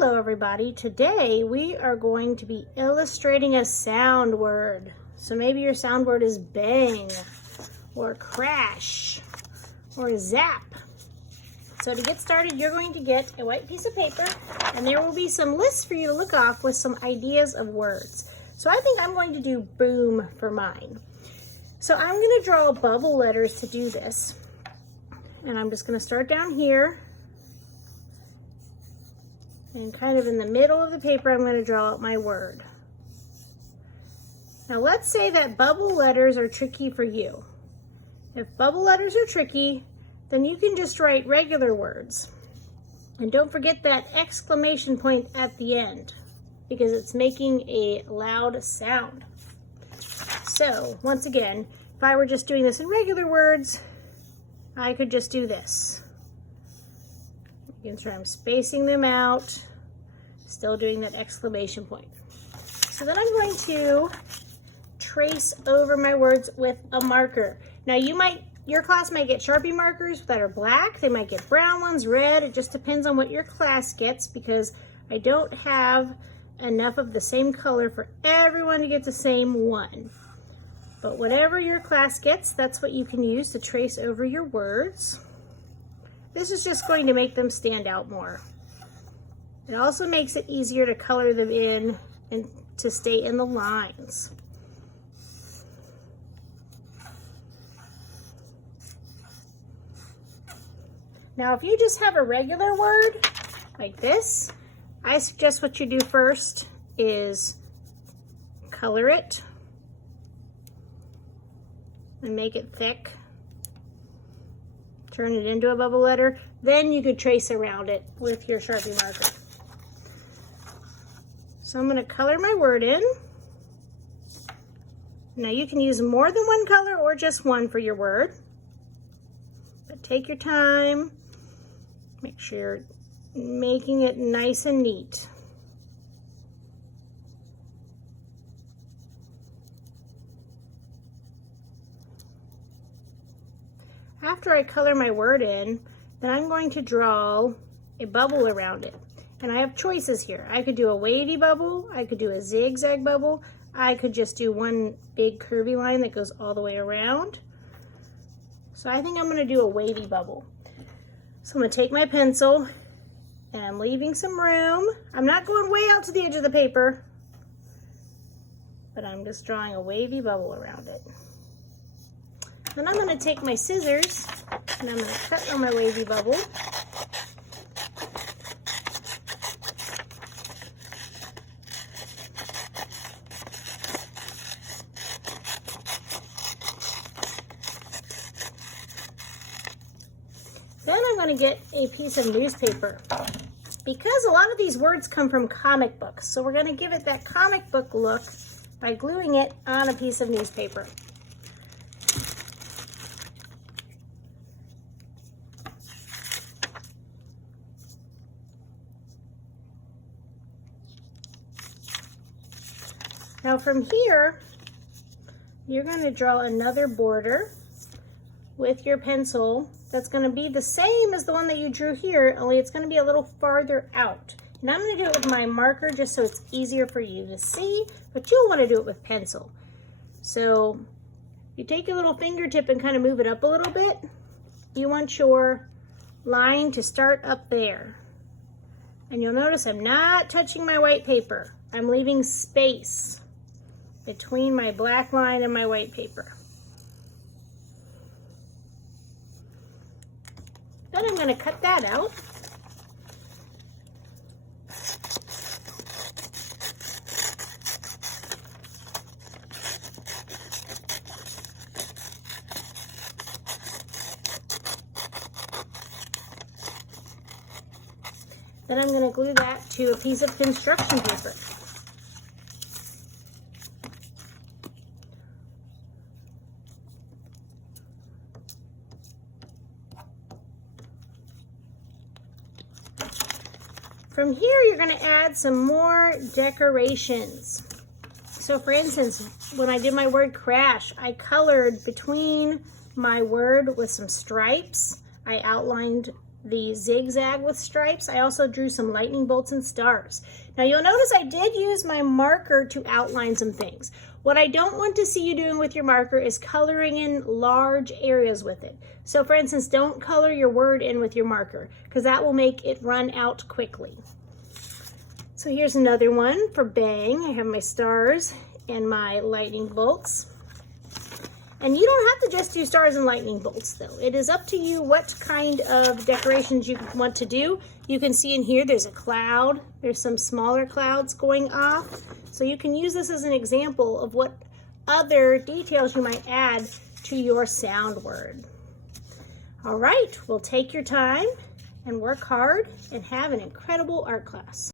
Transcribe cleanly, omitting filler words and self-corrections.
Hello everybody, today we are going to be illustrating a sound word. So maybe your sound word is bang, or crash, or zap. So to get started, you're going to get a white piece of paper and there will be some lists for you to look off with some ideas of words. So I think I'm going to do boom for mine. So I'm going to draw bubble letters to do this. And I'm just going to start down here. And kind of in the middle of the paper, I'm going to draw out my word. Now let's say that bubble letters are tricky for you. If bubble letters are tricky, then you can just write regular words. And don't forget that exclamation point at the end, because it's making a loud sound. So once again, if I were just doing this in regular words, I could just do this. You can try, I'm spacing them out, still doing that exclamation point. So then I'm going to trace over my words with a marker. Now your class might get Sharpie markers that are black, they might get brown ones, red, it just depends on what your class gets because I don't have enough of the same color for everyone to get the same one. But whatever your class gets, that's what you can use to trace over your words. This is just going to make them stand out more. It also makes it easier to color them in and to stay in the lines. Now, if you just have a regular word like this, I suggest what you do first is color it and make it thick. Turn it into a bubble letter. Then you could trace around it with your Sharpie marker. So I'm going to color my word in. Now you can use more than one color or just one for your word. But take your time. Make sure you're making it nice and neat. After I color my word in, then I'm going to draw a bubble around it. And I have choices here. I could do a wavy bubble, I could do a zigzag bubble, I could just do one big curvy line that goes all the way around. So I think I'm going to do a wavy bubble. So I'm going to take my pencil and I'm leaving some room. I'm not going way out to the edge of the paper, but I'm just drawing a wavy bubble around it. Then I'm going to take my scissors and I'm going to cut on my wavy bubble. Then I'm going to get a piece of newspaper. Because a lot of these words come from comic books, so we're going to give it that comic book look by gluing it on a piece of newspaper. Now from here, you're going to draw another border with your pencil that's going to be the same as the one that you drew here, only it's going to be a little farther out. And I'm going to do it with my marker just so it's easier for you to see, but you'll want to do it with pencil. So you take your little fingertip and kind of move it up a little bit. You want your line to start up there. And you'll notice I'm not touching my white paper. I'm leaving space between my black line and my white paper. Then I'm going to cut that out. Then I'm going to glue that to a piece of construction paper. From here, you're going to add some more decorations. So for instance, when I did my word crash, I colored between my word with some stripes. I outlined the zigzag with stripes. I also drew some lightning bolts and stars. Now you'll notice I did use my marker to outline some things. What I don't want to see you doing with your marker is coloring in large areas with it. So for instance, don't color your word in with your marker because that will make it run out quickly. So here's another one for bang. I have my stars and my lightning bolts. And you don't have to just do stars and lightning bolts though. It is up to you what kind of decorations you want to do. You can see in here there's a cloud. There's some smaller clouds going off. So you can use this as an example of what other details you might add to your sound word. All right, well, take your time and work hard and have an incredible art class.